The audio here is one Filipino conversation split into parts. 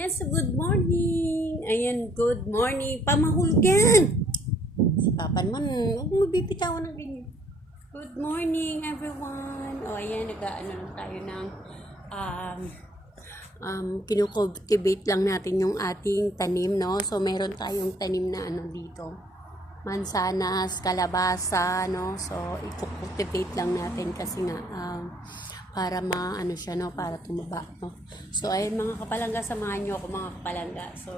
Yes, good morning. Ayan, good morning. Pamahulgan. Si Papa naman, huwag mo bibitawan ng ganyan. Good morning, everyone. O, ayan, nag-ano lang tayo ng kinukultivate lang natin yung ating tanim, no? So, meron tayong tanim na ano dito. Mansanas, kalabasa, no? So, i-cultivate lang natin kasi nga, para maano siya, no, para tumaba, no. So ayun mga kapalangga, samahan niyo ako mga kapalangga. So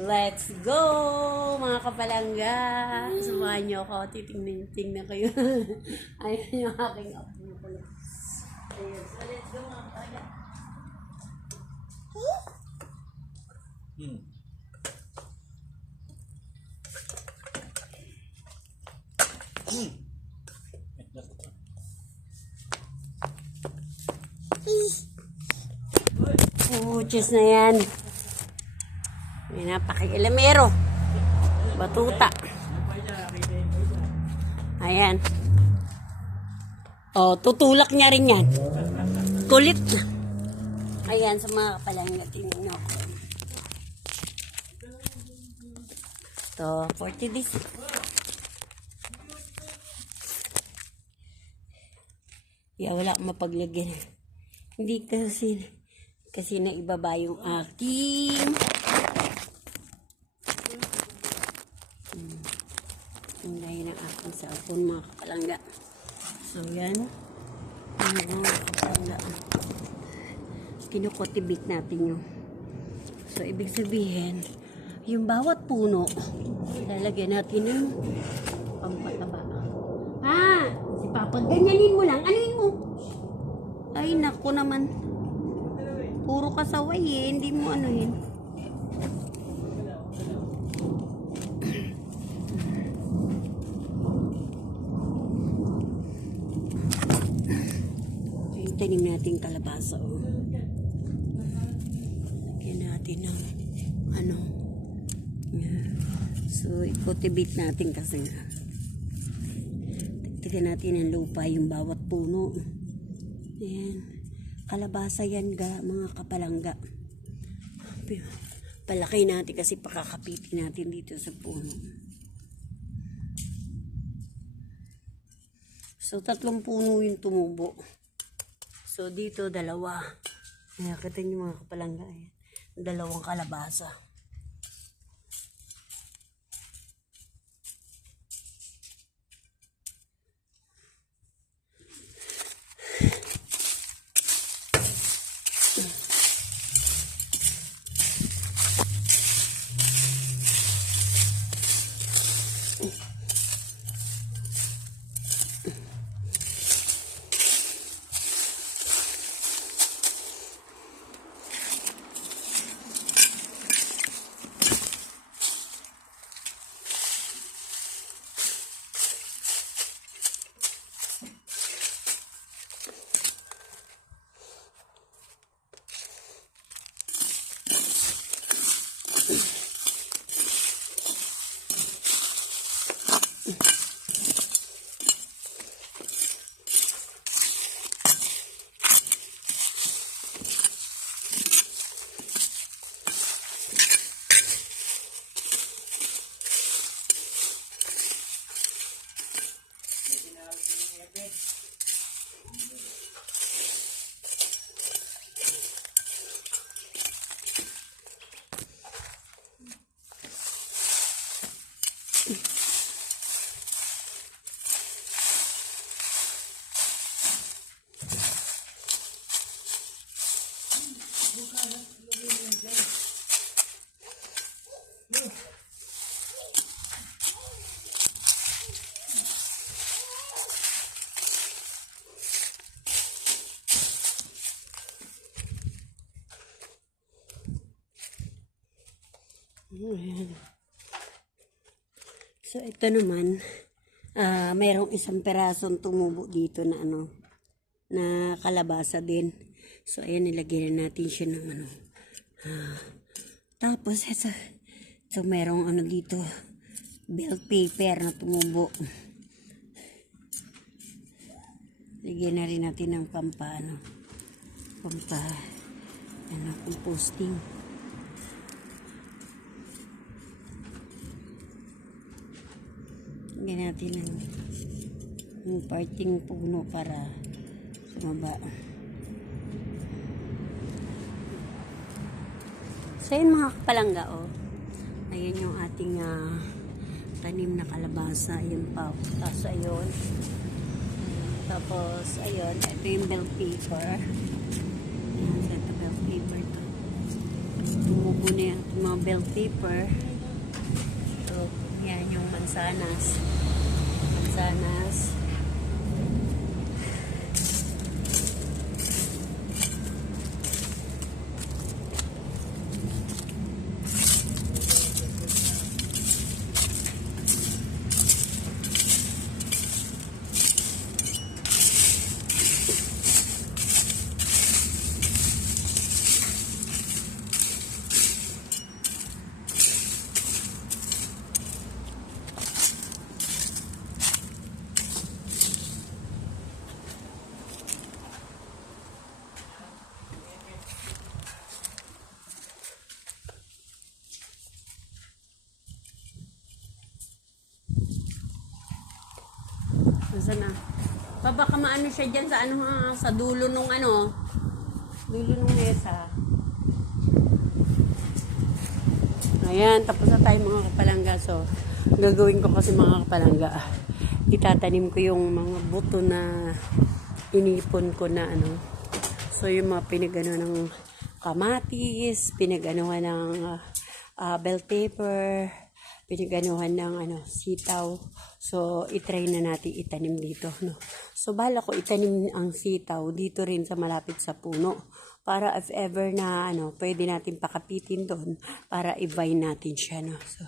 let's go mga kapalangga, samahan niyo ako, titingnan kayo. Ayun yung aking apo ko. Ayun, so let's go mga kapalangga. Cheers na yan. May napaki-elemero. Batuta. Ayan. O, tutulak niya rin yan. Kulit na. Ayan, sa mga kapalangga, tingin nyo. Ito, 40 days. Wala akong mapaglagyan. Hindi kasi naibaba yung aking dahil ng aking cellphone mga kapalangga. So yan mga kapalangga, kinukultivate natin yun. So ibig sabihin yung bawat puno lalagyan natin ng pampataba. Si Papa, ganyanin mo lang, anuin mo. Ay naku naman, puro kasaway hindi mo anuhin. Yung tanim natin kalabasa. Lagyan natin ng ano. So, i-cultivate natin kasi nga. Tignan natin ang lupa yung bawat puno. Ayan. Kalabasa yan mga kapalangga. Palaki natin kasi pakakapitin natin dito sa puno. So 3 puno yung tumubo. So dito 2. Nakita niyo mga kapalangga, ayan. 2 kalabasa. So ito naman, mayroong 1 perasong tumubo dito na ano, na kalabasa din. So ayan, nilagyan natin siya ng ano. Tapos ito mayroong ano dito, bell paper na tumubo. Lagyan na rin natin ng composting. Lagyan natin ng parting puno para sumaba. So yun mga kapalangga, ayan yung ating tanim na kalabasa. Ayun pa. Tapos ayun. Tapos ayun, ito yung bell pepper. Ayan, so ito bell pepper to. Tumubo na yung mga bell pepper. So, yan yung mansanas. Mansanas. Nasaan na? Baka maano siya dyan sa sa dulo nung dulo nung mesa. Ayan, tapos na tayo mga kapalangga. So, gagawin ko kasi mga kapalangga. Itatanim ko yung mga buto na inipon ko na So, yung mga pinagano ng kamatis, pinagano ng bell pepper, pinaganuhan ng sitaw. So, itry na natin itanim dito, So, bala ko itanim ang sitaw dito rin sa malapit sa puno. Para if ever na pwede natin pakapitin doon para i-vine natin siya, So,